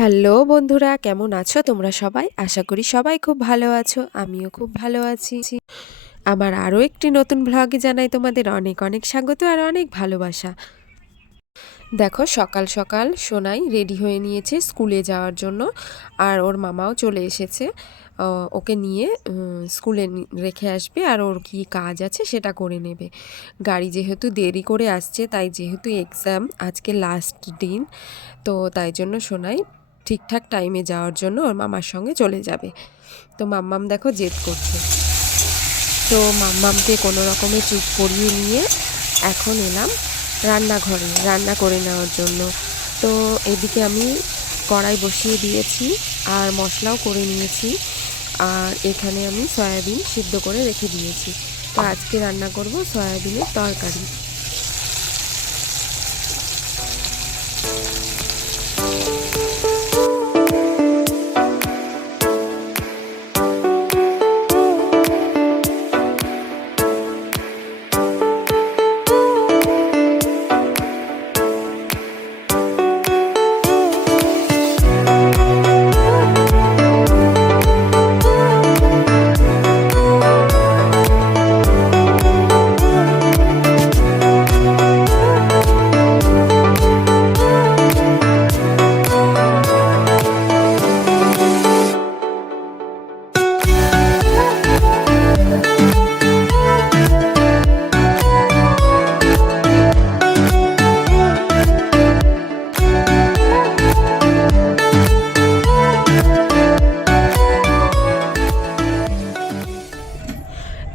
Hello বন্ধুরা, কেমন আছো তোমরা সবাই? আশা করি সবাই খুব ভালো আছো। আমিও খুব ভালো আছি। আমার আরও একটি নতুন ভ্লগে জানাই তোমাদের অনেক অনেক স্বাগত আর অনেক ভালোবাসা। দেখো, সকাল সকাল সোনাই রেডি হয়ে নিয়েছে স্কুলে যাওয়ার জন্য, আর ওর মামাও চলে এসেছে। ওকে নিয়ে স্কুলে রেখে আসবে, আর ওর কি কাজ আছে সেটা করে নেবে। গাড়ি যেহেতু দেরি করে আসছে, তাই যেহেতু এক্সাম আজকে লাস্ট দিন, তো তাই জন্য সোনাই ঠিকঠাক টাইমে যাওয়ার জন্য ওর মামার সঙ্গে চলে যাবে। তো মাম্মাম দেখো জেদ করছে, তো মাম্মামকে কোনো রকমে চুপ করিয়ে নিয়ে এখন এলাম রান্নাঘরে রান্না করে নেওয়ার জন্য। তো এদিকে আমি কড়াই বসিয়ে দিয়েছি আর মশলাও করে নিয়েছি, আর এখানে আমি সয়াবিন সিদ্ধ করে রেখে দিয়েছি। তো আজকে রান্না করব সয়াবিনের তরকারি।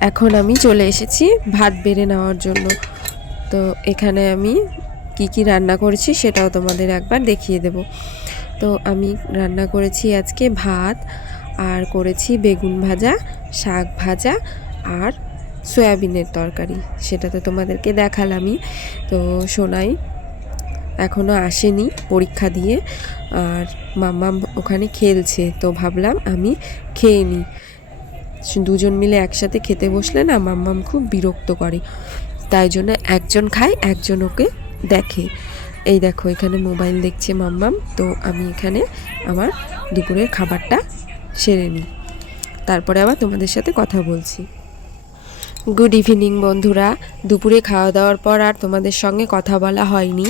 এখন আমি চলে এসেছি ভাত বেড়ে নেওয়ার জন্য। তো এখানে আমি কি রান্না করেছি সেটাও তোমাদের একবার দেখিয়ে দেব। তো আমি রান্না করেছি আজকে ভাত, আর করেছি বেগুন ভাজা, শাক ভাজা আর সয়াবিনের তরকারি। সেটা তো তোমাদেরকে দেখালামই। তো সোনাই এখনও আসেনি পরীক্ষা দিয়ে, আর মাম্মা ওখানে খেলছে, তো ভাবলাম আমি খেয়ে নিই। দুজন মিলে একসাথে খেতে বসলে না মাম্মাম খুব বিরক্ত করে, তাই জন্য একজন খায় একজন ওকে দেখে। এই দেখো, এখানে মোবাইল দেখছে মাম্মাম। তো আমি এখানে আমার দুপুরের খাবারটা সেরে নিই, তারপরে আবার তোমাদের সাথে কথা বলছি। গুড ইভিনিং বন্ধুরা। দুপুরে খাওয়া দাওয়ার পর আর তোমাদের সঙ্গে কথা বলা হয়নি,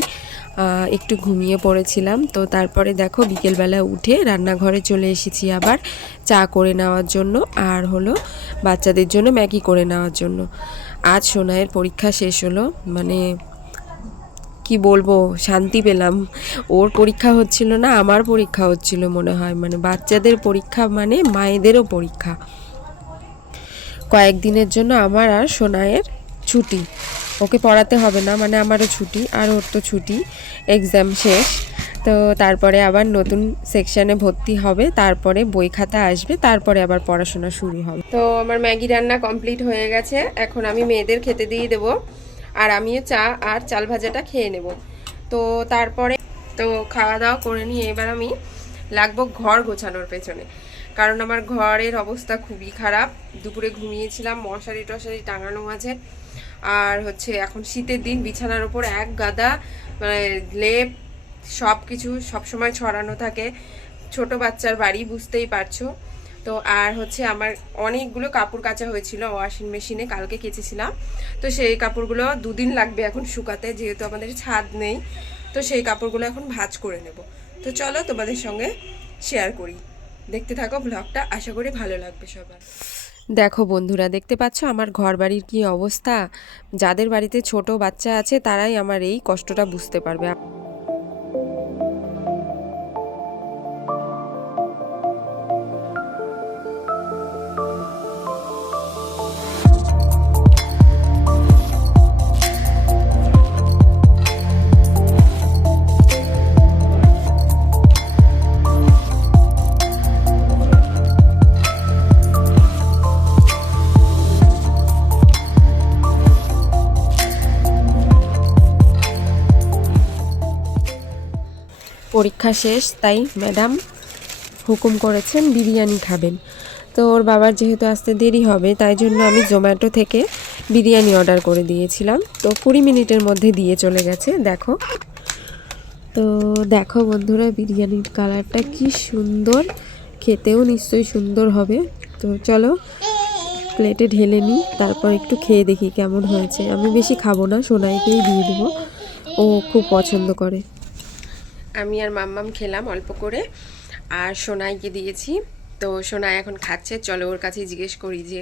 একটু ঘুমিয়ে পড়েছিলাম। তো তারপরে দেখো বিকেলবেলা উঠে রান্নাঘরে চলে এসেছি আবার চা করে নেওয়ার জন্য, আর হলো বাচ্চাদের জন্য ম্যাগি করে নেওয়ার জন্য। আজ সোনাইয়ের পরীক্ষা শেষ হলো, মানে কি বলবো, শান্তি পেলাম। ওর পরীক্ষা হচ্ছিল না, আমার পরীক্ষা হচ্ছিল মনে হয়। মানে বাচ্চাদের পরীক্ষা মানে মায়েদেরও পরীক্ষা। কয়েকদিনের জন্য আমার আর সোনাইয়ের ছুটি, ওকে পড়াতে হবে না, মানে আমারও ছুটি আর ওর তো ছুটি, এক্সাম শেষ। তো তারপরে আবার নতুন সেকশানে ভর্তি হবে, তারপরে বই খাতা আসবে, তারপরে আবার পড়াশোনা শুরু হবে। তো আমার ম্যাগি রান্না কমপ্লিট হয়ে গেছে, এখন আমি মেয়েদের খেতে দিয়ে দেবো, আর আমিও চা আর চাল ভাজাটা খেয়ে নেব। তো তারপরে তো খাওয়া দাওয়া করে নিয়ে এবার আমি লাগবো ঘর গোছানোর পেছনে, কারণ আমার ঘরের অবস্থা খুবই খারাপ। দুপুরে ঘুমিয়েছিলাম, মশারি টশারি টাঙানো আছে, আর হচ্ছে এখন শীতের দিন বিছানার উপর এক গাদা মানে লেপ সব কিছু সবসময় ছড়ানো থাকে। ছোট বাচ্চার বাড়ি, বুঝতেই পারছো। তো আর হচ্ছে আমার অনেকগুলো কাপড় কাচা হয়েছিল ওয়াশিং মেশিনে, কালকে কেচেছিলাম। তো সেই কাপড়গুলো দুদিন লাগবে এখন শুকাতে, যেহেতু আমাদের ছাদ নেই। তো সেই কাপড়গুলো এখন ভাঁজ করে নেব। তো চলো তোমাদের সঙ্গে শেয়ার করি, দেখতে থাকো ব্লগটা, আশা করি ভালো লাগবে সবার। দেখো বন্ধুরা, দেখতে পাচ্ছ আমার ঘর বাড়ির কী অবস্থা। যাদের বাড়িতে ছোট বাচ্চা আছে তারাই আমার এই কষ্টটা বুঝতে পারবে। পরীক্ষা শেষ, তাই ম্যাডাম হুকুম করেছেন বিরিয়ানি খাবেন। তো ওর বাবার যেহেতু আসতে দেরি হবে, তাই জন্য আমি জোম্যাটো থেকে বিরিয়ানি অর্ডার করে দিয়েছিলাম। তো 20 মিনিটের মধ্যে দিয়ে চলে গেছে। দেখো তো দেখো বন্ধুরা, বিরিয়ানির কালারটা কি সুন্দর, খেতেও নিশ্চয়ই সুন্দর হবে। তো চলো প্লেটে ঢেলে নিই, তারপর একটু খেয়ে দেখি কেমন হয়েছে। আমি বেশি খাবো না, সোনাইকেই দিয়ে দেবো, ও খুব পছন্দ করে। আমি আর মাম্মাম খেলাম অল্প করে, আর সোনাইকে দিয়েছি। তো সোনাই এখন খাচ্ছে, চলো ওর কাছেই জিজ্ঞেস করি যে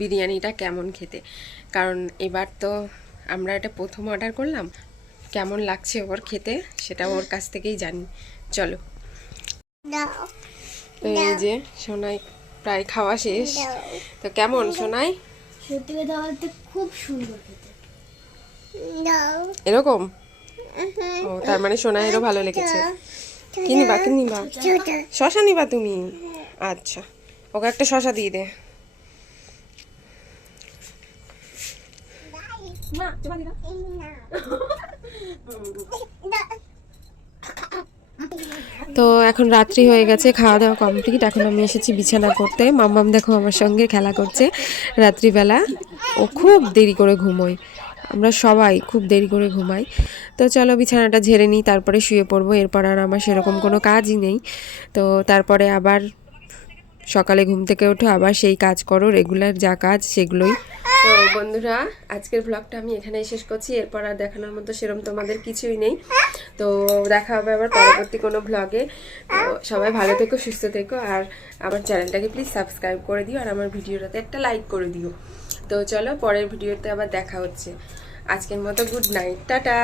বিরিয়ানিটা কেমন খেতে, কারণ এবার তো আমরা এটা প্রথম অর্ডার করলাম, কেমন লাগছে ওর খেতে সেটা ওর কাছ থেকেই জানি। চলো। তো এই যে সোনাই প্রায় খাওয়া শেষ। তো কেমন সোনাই? সত্যি কথা বলতে খুব সুন্দর খেতে। এরকম? ও, তার মানে সোনাইয়েরও ভালো লেগেছে। কি নিবা, কি নিবা? শশা নিবা তুমি? আচ্ছা, ওকে একটা শশা দিয়ে দে। তো এখন রাত্রি হয়ে গেছে, খাওয়া দাওয়া কমপ্লিট। এখন আমি এসেছি বিছানা করতে। মাম্মাম দেখো আমার সঙ্গে খেলা করছে রাত্রিবেলা। ও খুব দেরি করে ঘুমোয়, আমরা সবাই খুব দেরি করে ঘুমাই। তো চলো বিছানাটা ঝেড়ে নিই, তারপরে শুয়ে পড়বো। এরপর আর আমার সেরকম কোনো কাজই নেই। তো তারপরে আবার সকালে ঘুম থেকে উঠো, আবার সেই কাজ করো, রেগুলার যা কাজ সেগুলোই। তো বন্ধুরা, আজকের ব্লগটা আমি এখানেই শেষ করছি। এরপর আর দেখানোর মতো সেরকম তোমাদের কিছুই নেই। তো দেখা হবে আবার পরবর্তী কোনো ব্লগে। তো সবাই ভালো থেকো, সুস্থ থেকো, আর আমার চ্যানেলটাকে প্লিজ সাবস্ক্রাইব করে দিও, আর আমার ভিডিওটাতে একটা লাইক করে দিও। তো চলো পরের ভিডিওতে আবার দেখা হচ্ছে। আজকের মতো গুড নাইট, টাটা।